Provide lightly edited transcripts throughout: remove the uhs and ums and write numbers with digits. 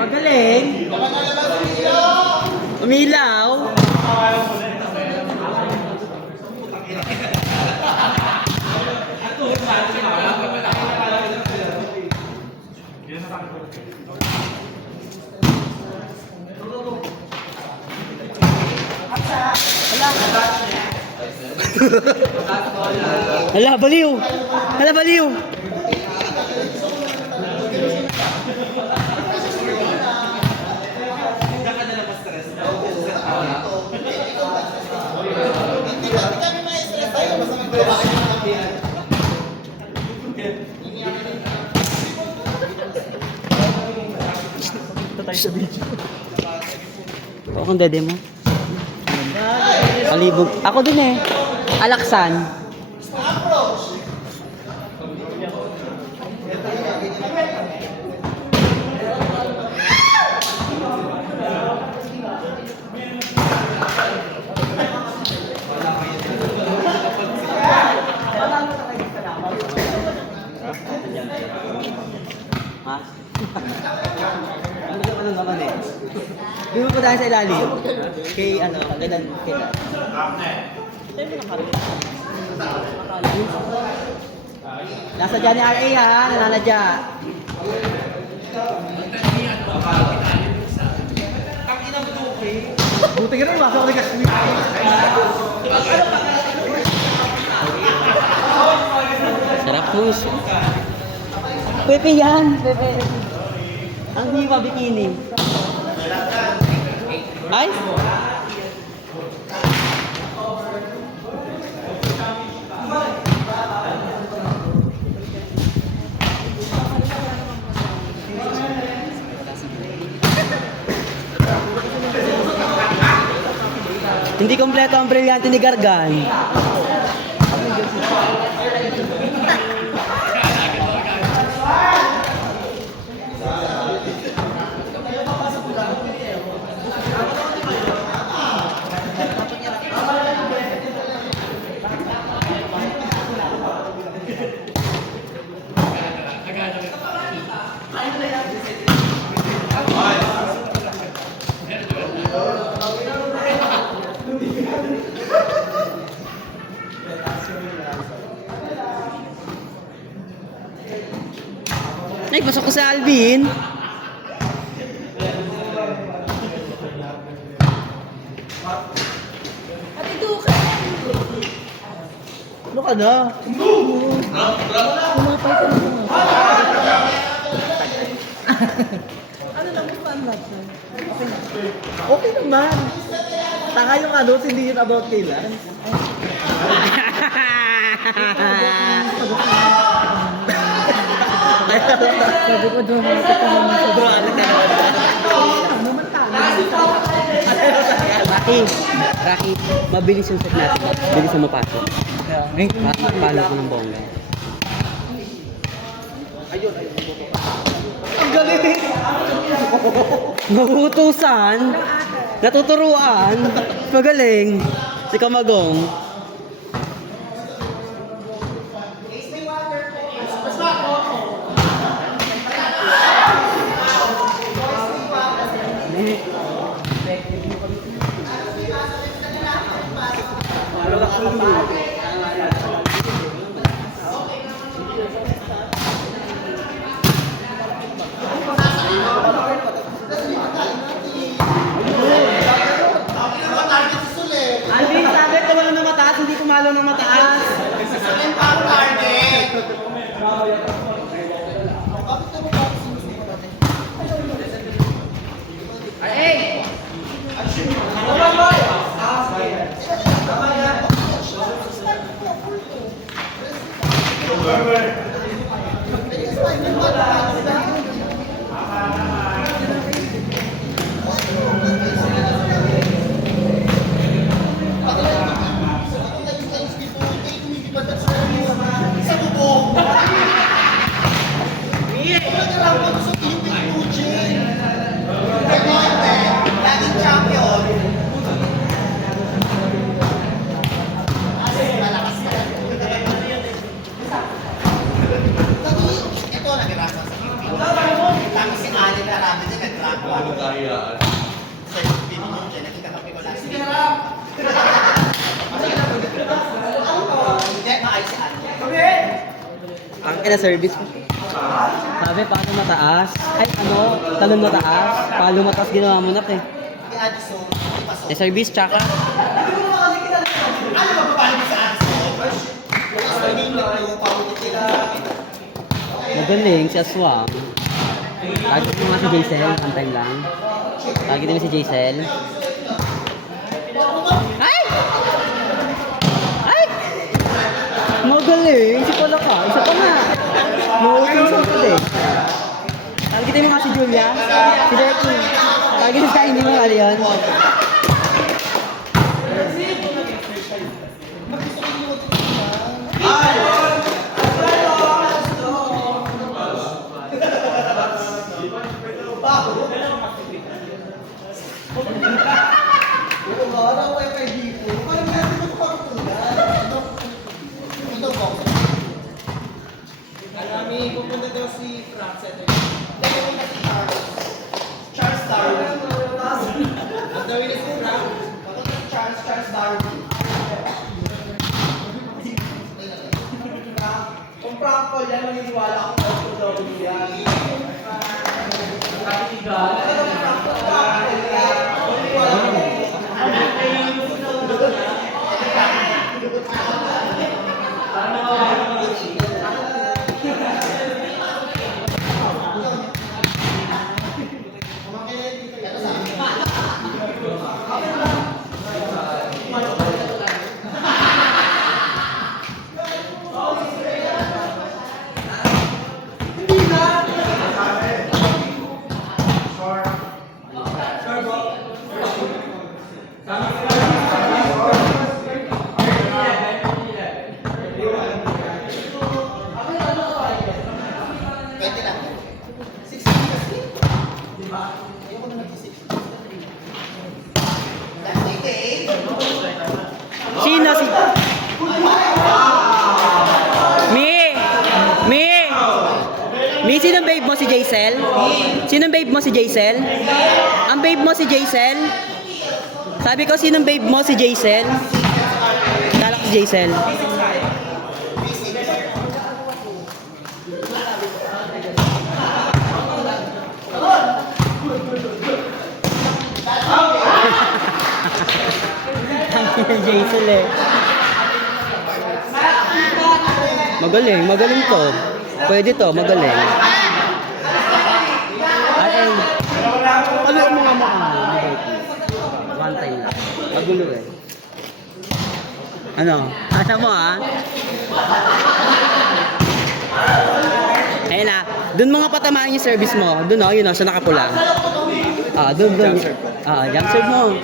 Magaling. Umilaw. Hala, baliw. Hala, baliw. Ito tayo sa video. Ako kung dede mo. Palibog. Ako din eh. Alaksan. Ha? Ano naman eh? Di mo pa dahil sa ilalim? Kay ano? Kailan? Nasa dyan ni RA ha? Nananadya. Buti ka rin, masok ni Kashmir. Sarap push. Pepe yan, Pepe. Ang hiwa bikini. Ay? Hindi kompleto ang brilyante ni Gargan. Ay, pasok ko sa Alvin. Ate Duka. Ano ka na? Kumapay ka na. Ano lang mo pa ang love na? Okay na. Okay naman. Tanga yung ano, hindi yun about kailan. Sabi ko doon na kita naman sa doon. Rocky, mabilis yung set natin. Bilis na mapasok. Palo ko ng bongga. Ang galing! Nahutusan, natuturuan, magaling. Si Kamagong. Alvin, sabi ko wala ng mataas, hindi kumalo ng mataas. Ang ina service mo. Sabi, paano mataas? Ay, ano, talon mataas. Palo mataas ginawa mo na, eh. Service, tsaka. Magaling, si Aswang. Target mo nga si Jaisel, one time lang. Target mo si Jaisel. Ay! Ay! Magaling, si pala ka. Isa pa nga. Nauutusan ko din. Target mo nga si Julia. Si Becky. Target mo siya, hindi mo nga yun. Pupunta daw si Frank Setter. Pupunta si Charles Darwin. Ang gawin ni si Frank. Pupunta si Charles Darwin. Kung Frank ko yan, maniniwala ako sa W yan. Sino si... Mi, sinong babe mo si Jaisel? Sinong babe mo si Jaisel? Ang babe mo si Jaisel? Sabi ko, sinong babe mo si Jaisel? Lalak si Jaisel. Ang Jaisel eh. Magaling, magaling to. Pwede to, magaling. Ay, ano mo nga mukha mo? One time lang. Magulo eh. Ano? Asa mo ah? Ayun na. Doon mga patamaan yung service mo. Doon oh, yun oh, sa nakapula. Ah, doon. Ah, jump serve mo.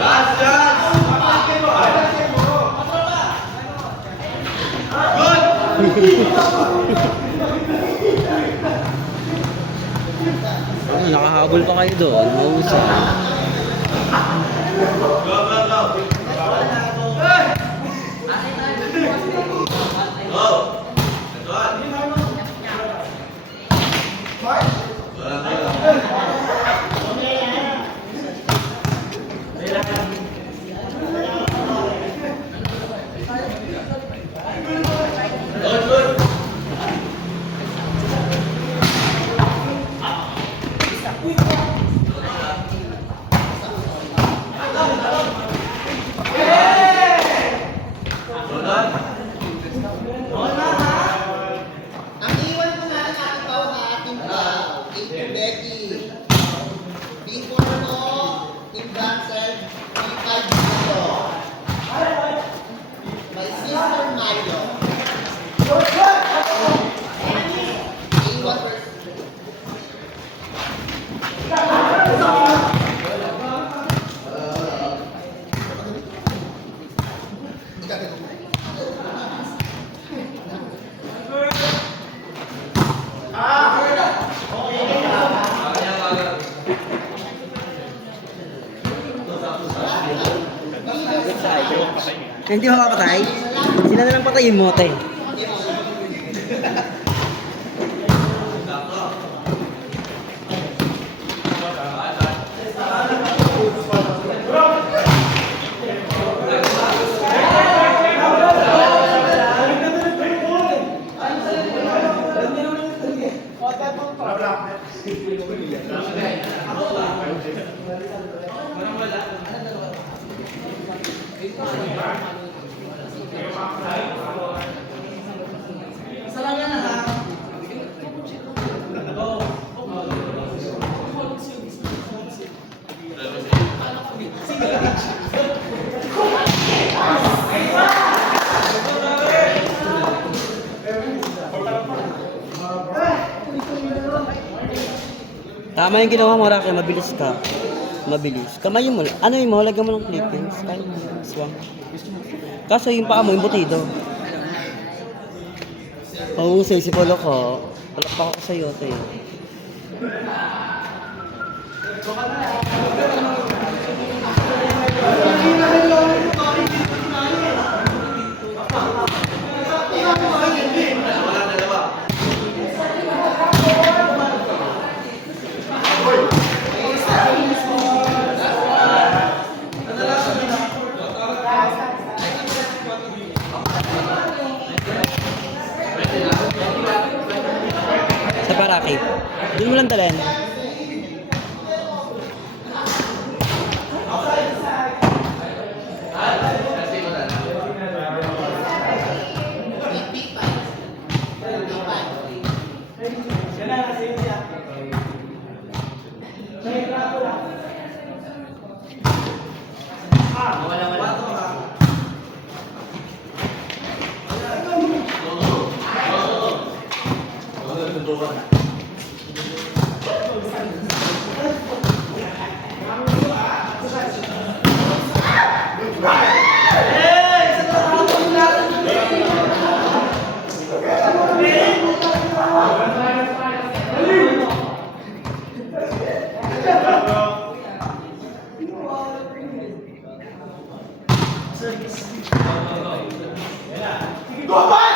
Last chance! Ano, nakahabol pa kayo doon. Mausap. Ang iwan ko nga ng ating pao na ating Team Becky. Team Porto, Team Dancel, Team 5 Milo. My sister Milo. Iwan versus Hindi makapatay? Sila na lang patayin mo, te. Tama yung ginawa mo, Rocky. Mabilis ka. Mabilis. Kamay mo. Ano yung mo? Lagyan mo ng clippings. Kaya mo. Swang. Kaso yung paa mo, yung butido. Oo, say si Polo ko. Palakpak ako sa'yo, te. Sa Paraki. Doon mo lang dalhin. Go,